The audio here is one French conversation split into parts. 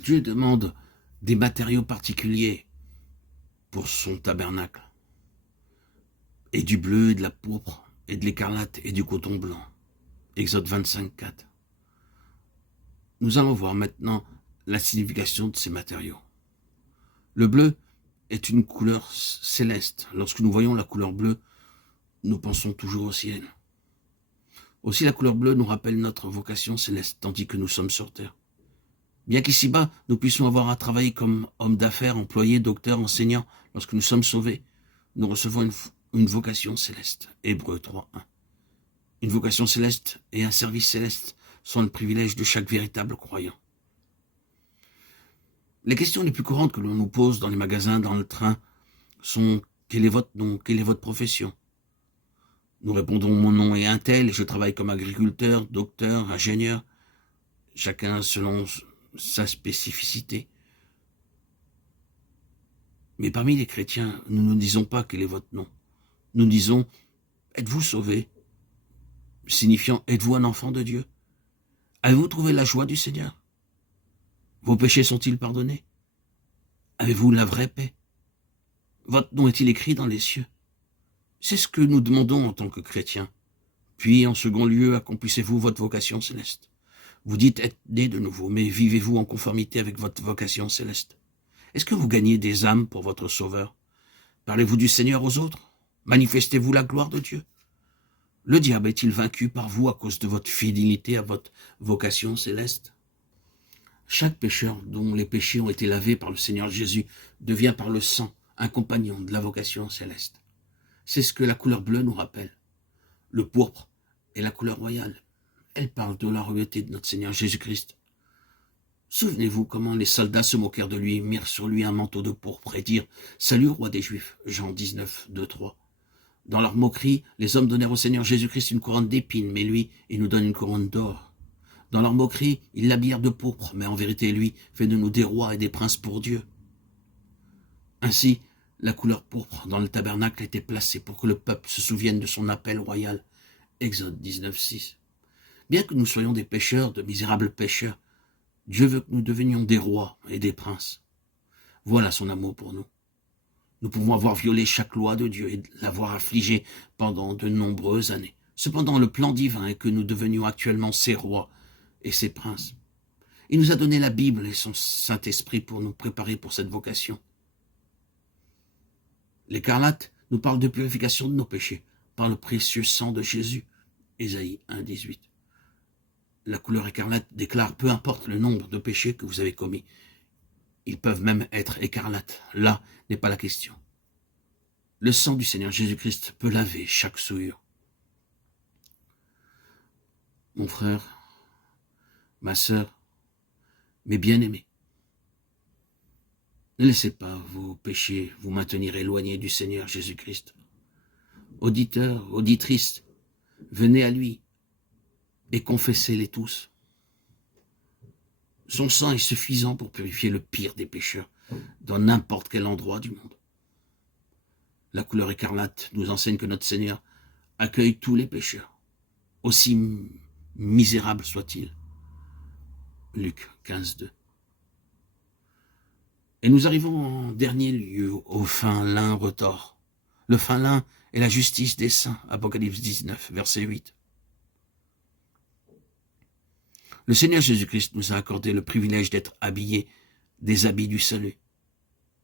Dieu demande des matériaux particuliers pour son tabernacle, et du bleu, et de la pourpre, et de l'écarlate, et du coton blanc. Exode 25, 4. Nous allons voir maintenant la signification de ces matériaux. Le bleu est une couleur céleste. Lorsque nous voyons la couleur bleue, nous pensons toujours au ciel. Aussi, la couleur bleue nous rappelle notre vocation céleste, tandis que nous sommes sur terre. Bien qu'ici-bas, nous puissions avoir à travailler comme hommes d'affaires, employés, docteurs, enseignants, lorsque nous sommes sauvés, nous recevons une vocation céleste. Hébreux 3.1. Une vocation céleste et un service céleste sont le privilège de chaque véritable croyant. Les questions les plus courantes que l'on nous pose dans les magasins, dans le train, sont « Quel est votre nom ? Quelle est votre profession ?» Nous répondons « Mon nom est un tel et je travaille comme agriculteur, docteur, ingénieur. » Chacun selon sa spécificité. Mais parmi les chrétiens, nous ne disons pas « Quel est votre nom ?» Nous disons « Êtes-vous sauvé ?» signifiant « Êtes-vous un enfant de Dieu ?» Avez-vous trouvé la joie du Seigneur? Vos péchés sont-ils pardonnés? Avez-vous la vraie paix? Votre nom est-il écrit dans les cieux? C'est ce que nous demandons en tant que chrétiens. Puis, en second lieu, accomplissez-vous votre vocation céleste? Vous dites être né de nouveau, mais vivez-vous en conformité avec votre vocation céleste? Est-ce que vous gagnez des âmes pour votre Sauveur? Parlez-vous du Seigneur aux autres? Manifestez-vous la gloire de Dieu? Le diable est-il vaincu par vous à cause de votre fidélité à votre vocation céleste? Chaque pécheur dont les péchés ont été lavés par le Seigneur Jésus devient par le sang un compagnon de la vocation céleste. C'est ce que la couleur bleue nous rappelle. Le pourpre est la couleur royale. Elle parle de la royauté de notre Seigneur Jésus-Christ. Souvenez-vous comment les soldats se moquèrent de lui, mirent sur lui un manteau de pourpre et dirent « Salut, roi des Juifs » Jean 19, 2, 3. Dans leur moquerie, les hommes donnèrent au Seigneur Jésus-Christ une couronne d'épines, mais lui, il nous donne une couronne d'or. Dans leur moquerie, ils l'habillèrent de pourpre, mais en vérité, lui, fait de nous des rois et des princes pour Dieu. Ainsi, la couleur pourpre dans le tabernacle était placée pour que le peuple se souvienne de son appel royal. Exode 19, 6. Bien que nous soyons des pécheurs, de misérables pécheurs, Dieu veut que nous devenions des rois et des princes. Voilà son amour pour nous. Nous pouvons avoir violé chaque loi de Dieu et l'avoir affligé pendant de nombreuses années. Cependant, le plan divin est que nous devenions actuellement ses rois et ses princes. Il nous a donné la Bible et son Saint-Esprit pour nous préparer pour cette vocation. L'écarlate nous parle de purification de nos péchés par le précieux sang de Jésus. Ésaïe 1, 18. La couleur écarlate déclare peu importe le nombre de péchés que vous avez commis. Ils peuvent même être écarlates. Là n'est pas la question. Le sang du Seigneur Jésus-Christ peut laver chaque souillure. Mon frère, ma sœur, mes bien-aimés, ne laissez pas vos péchés vous maintenir éloignés du Seigneur Jésus-Christ. Auditeurs, auditrices, venez à lui et confessez-les tous. Son sang est suffisant pour purifier le pire des pécheurs dans n'importe quel endroit du monde. La couleur écarlate nous enseigne que notre Seigneur accueille tous les pécheurs, aussi misérables soient-ils. Luc 15, 2. Et nous arrivons en dernier lieu au fin lin retors. Le fin lin est la justice des saints, Apocalypse 19, verset 8. Le Seigneur Jésus-Christ nous a accordé le privilège d'être habillés des habits du salut.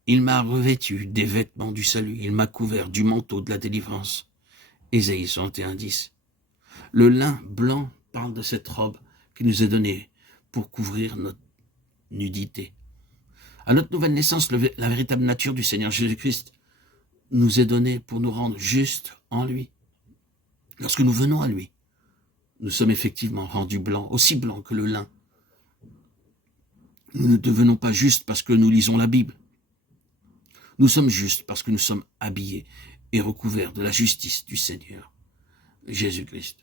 Il m'a revêtu des vêtements du salut, il m'a couvert du manteau de la délivrance. Ésaïe 61, 10. Le lin blanc parle de cette robe qui nous est donnée pour couvrir notre nudité. À notre nouvelle naissance, la véritable nature du Seigneur Jésus-Christ nous est donnée pour nous rendre justes en lui. Lorsque nous venons à lui, nous sommes effectivement rendus blancs, aussi blancs que le lin. Nous ne devenons pas justes parce que nous lisons la Bible. Nous sommes justes parce que nous sommes habillés et recouverts de la justice du Seigneur Jésus-Christ.